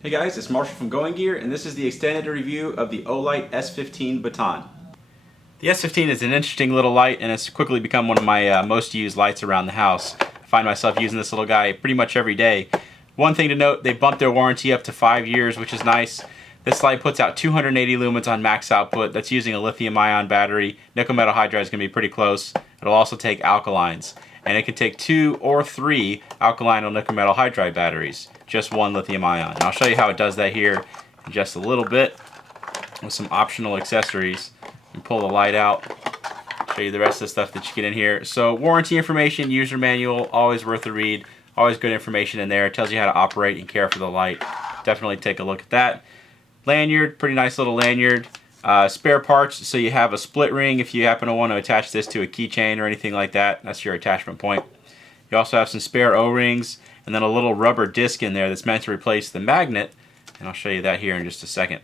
Hey guys, it's Marshall from Going Gear, and this is the extended review of the Olight S15 Baton. The S15 is an interesting little light, and it's quickly become one of my most used lights around the house. I find myself using this little guy pretty much every day. One thing to note, they bumped their warranty up to 5 years, which is nice. This light puts out 280 lumens on max output. That's using a lithium-ion battery. Nickel metal hydride is going to be pretty close. It'll also take alkalines, and it can take 2 or 3 alkaline or nickel metal hydride batteries, just one lithium ion. And I'll show you how it does that here in just a little bit with some optional accessories. And pull the light out, show you the rest of the stuff that you get in here. So warranty information, user manual, always worth a read. Always good information in there. It tells you how to operate and care for the light. Definitely take a look at that. Lanyard, pretty nice little lanyard. Spare parts, so you have a split ring if you happen to want to attach this to a keychain or anything like that. That's your attachment point. You also have some spare O-rings and then a little rubber disc in there that's meant to replace the magnet, and I'll show you that here in just a second.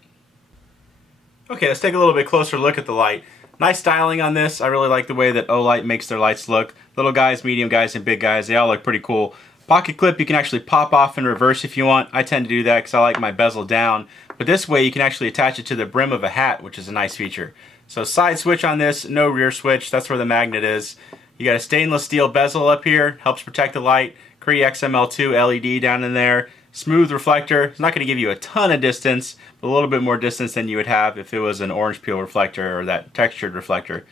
Okay, let's take a little bit closer look at the light. Nice styling on this. I really like the way that Olight makes their lights look. Little guys, medium guys, and big guys, they all look pretty cool. Pocket clip you can actually pop off in reverse if you want. I tend to do that because I like my bezel down. But this way you can actually attach it to the brim of a hat, which is a nice feature. So side switch on this, no rear switch. That's where the magnet is. You got a stainless steel bezel up here, helps protect the light. Cree XML2 LED down in there. Smooth reflector. It's not going to give you a ton of distance, but a little bit more distance than you would have if it was an orange peel reflector or that textured reflector.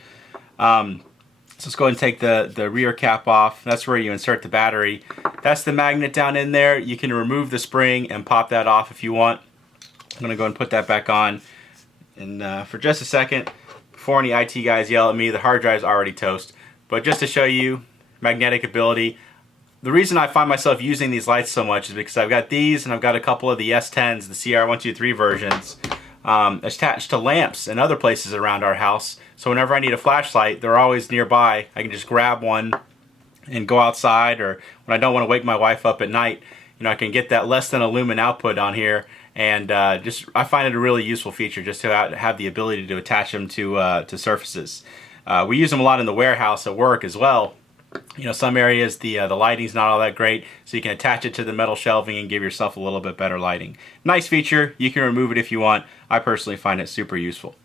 So let's go ahead and take the rear cap off. That's where you insert the battery. That's the magnet down in there. You can remove the spring and pop that off if you want. I'm going to go and put that back on. And for just a second, before any IT guys yell at me, the hard drive is already toast. But just to show you magnetic ability, the reason I find myself using these lights so much is because I've got these and I've got a couple of the S10s, the CR123 versions, attached to lamps and other places around our house. So whenever I need a flashlight, they're always nearby. I can just grab one and go outside, or when I don't want to wake my wife up at night, you know, I can get that less than a lumen output on here, and I find it a really useful feature just to have the ability to attach them to surfaces. We use them a lot in the warehouse at work as well. You know, some areas the lighting's not all that great, so you can attach it to the metal shelving and give yourself a little bit better lighting. Nice feature. You can remove it if you want. I personally find it super useful.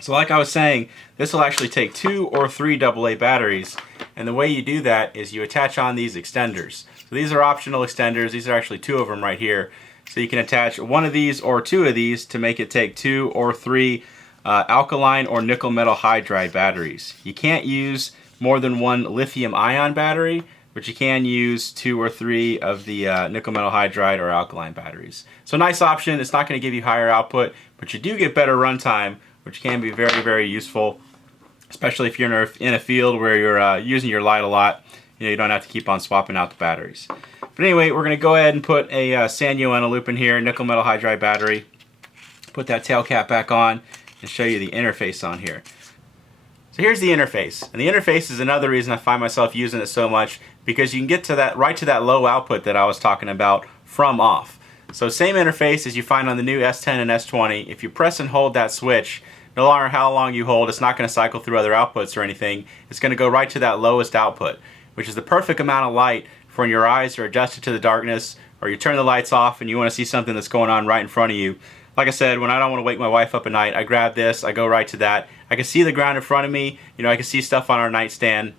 So like I was saying, this will actually take 2 or 3 AA batteries, and the way you do that is you attach on these extenders. So these are optional extenders. These are actually 2 of them right here. So you can attach one of these or 2 of these to make it take 2 or 3 alkaline or nickel metal hydride batteries. You can't use more than 1 lithium ion battery, but you can use 2 or 3 of the nickel metal hydride or alkaline batteries. So nice option. It's not going to give you higher output, but you do get better runtime, which can be very, very useful, especially if you're in a field where you're using your light a lot. You know, you don't have to keep on swapping out the batteries. But anyway, we're going to go ahead and put a Sanyo and a loop in here, nickel metal hydride battery. Put that tail cap back on and show you the interface on here. So here's the interface, and the interface is another reason I find myself using it so much, because you can get to that right to that low output that I was talking about from off. So same interface as you find on the new S10 and S20. If you press and hold that switch, no matter how long you hold, it's not going to cycle through other outputs or anything. It's going to go right to that lowest output, which is the perfect amount of light for when your eyes are adjusted to the darkness, or you turn the lights off and you want to see something that's going on right in front of you. Like I said, when I don't want to wake my wife up at night, I grab this, I go right to that. I can see the ground in front of me, you know, I can see stuff on our nightstand.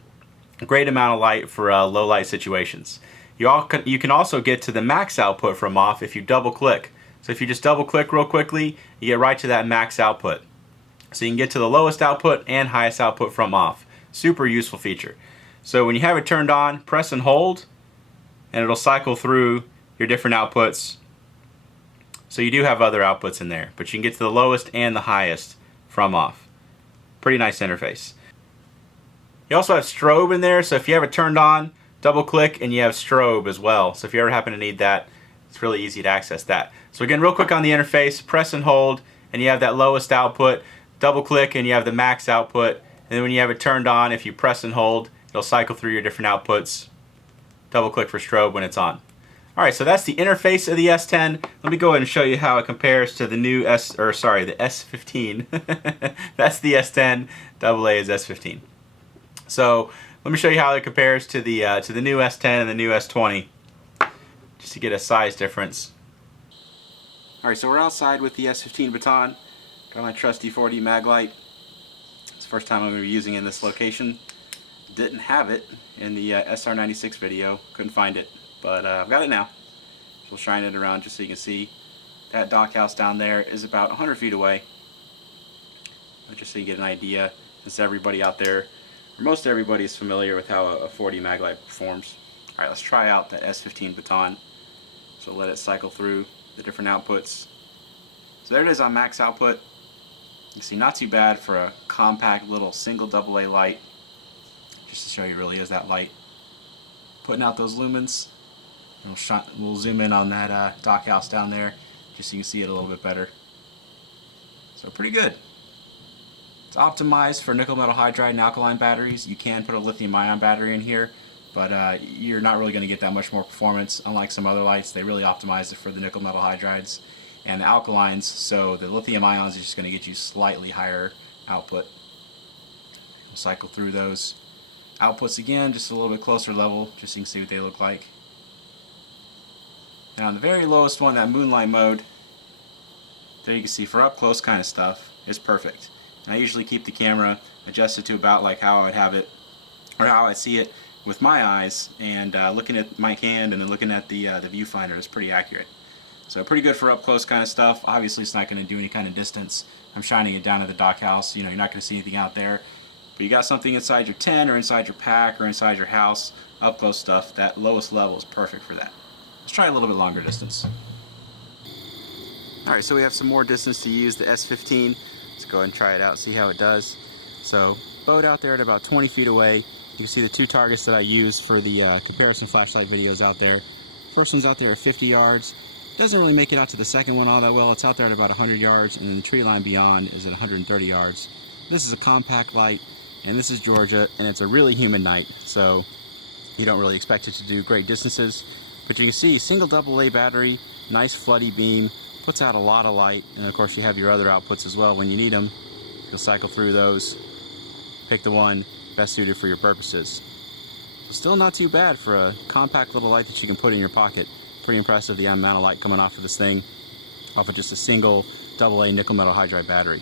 A great amount of light for low light situations. You can also get to the max output from off if you double click. So if you just double click real quickly, you get right to that max output. So you can get to the lowest output and highest output from off. Super useful feature. So when you have it turned on, press and hold, and it'll cycle through your different outputs. So you do have other outputs in there, but you can get to the lowest and the highest from off. Pretty nice interface. You also have strobe in there, so if you have it turned on, double click and you have strobe as well. So if you ever happen to need that, it's really easy to access that. So again, real quick on the interface, press and hold, and you have that lowest output. Double click and you have the max output. And then when you have it turned on, if you press and hold, it'll cycle through your different outputs. Double click for strobe when it's on. Alright, so that's the interface of the S10. Let me go ahead and show you how it compares to the new the S15. That's the S10, AA is S15. So let me show you how it compares to the new S10 and the new S20, just to get a size difference. Alright, so we're outside with the S15 Baton. Got my trusty 4D mag light. It's the first time I'm going to be using it in this location. Didn't have it in the SR96 video. Couldn't find it. But I've got it now. So we'll shine it around just so you can see. That dock house down there is about 100 feet away. Just so you get an idea, since everybody out there, or most everybody, is familiar with how a 4D mag light performs. Alright, let's try out the S15 Baton. So let it cycle through the different outputs. So there it is on max output. You see, not too bad for a compact little single AA light. Just to show you, really is that light putting out those lumens. We'll zoom in on that dock house down there, just so you can see it a little bit better. So pretty good. It's optimized for nickel metal hydride and alkaline batteries. You can put a lithium ion battery in here, but you're not really going to get that much more performance. Unlike some other lights, they really optimize it for the nickel metal hydrides and the alkalines, so the lithium ions are just going to get you slightly higher output. We'll cycle through those outputs again, just a little bit closer level, just so you can see what they look like. Now, the very lowest one, that moonlight mode, there you can see for up close kind of stuff, is perfect. And I usually keep the camera adjusted to about like how I would have it, or how I see it with my eyes, and looking at my hand and then looking at the viewfinder is pretty accurate. So pretty good for up close kind of stuff. Obviously it's not going to do any kind of distance. I'm shining it down at the dock house, you know, you're not going to see anything out there. But you got something inside your tent or inside your pack or inside your house, up close stuff, that lowest level is perfect for that. Let's try a little bit longer distance. Alright, so we have some more distance to use the S15. Let's go ahead and try it out, see how it does. So, boat out there at about 20 feet away. You can see the two targets that I use for the comparison flashlight videos out there. First one's out there at 50 yards. Doesn't really make it out to the second one all that well. It's out there at about 100 yards, and then the tree line beyond is at 130 yards. This is a compact light, and this is Georgia, and it's a really humid night, so you don't really expect it to do great distances. But you can see, single AA battery, nice floody beam, puts out a lot of light, and of course you have your other outputs as well when you need them. You'll cycle through those, pick the one best suited for your purposes. So still not too bad for a compact little light that you can put in your pocket. Pretty impressive, the amount of light coming off of this thing, off of just a single AA nickel metal hydride battery.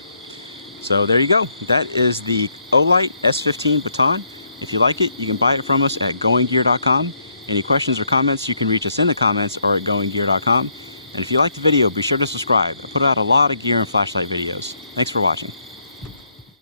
So there you go. That is the Olight S15 Baton. If you like it, you can buy it from us at goinggear.com. Any questions or comments, you can reach us in the comments or at goinggear.com. And if you liked the video, be sure to subscribe. I put out a lot of gear and flashlight videos. Thanks for watching.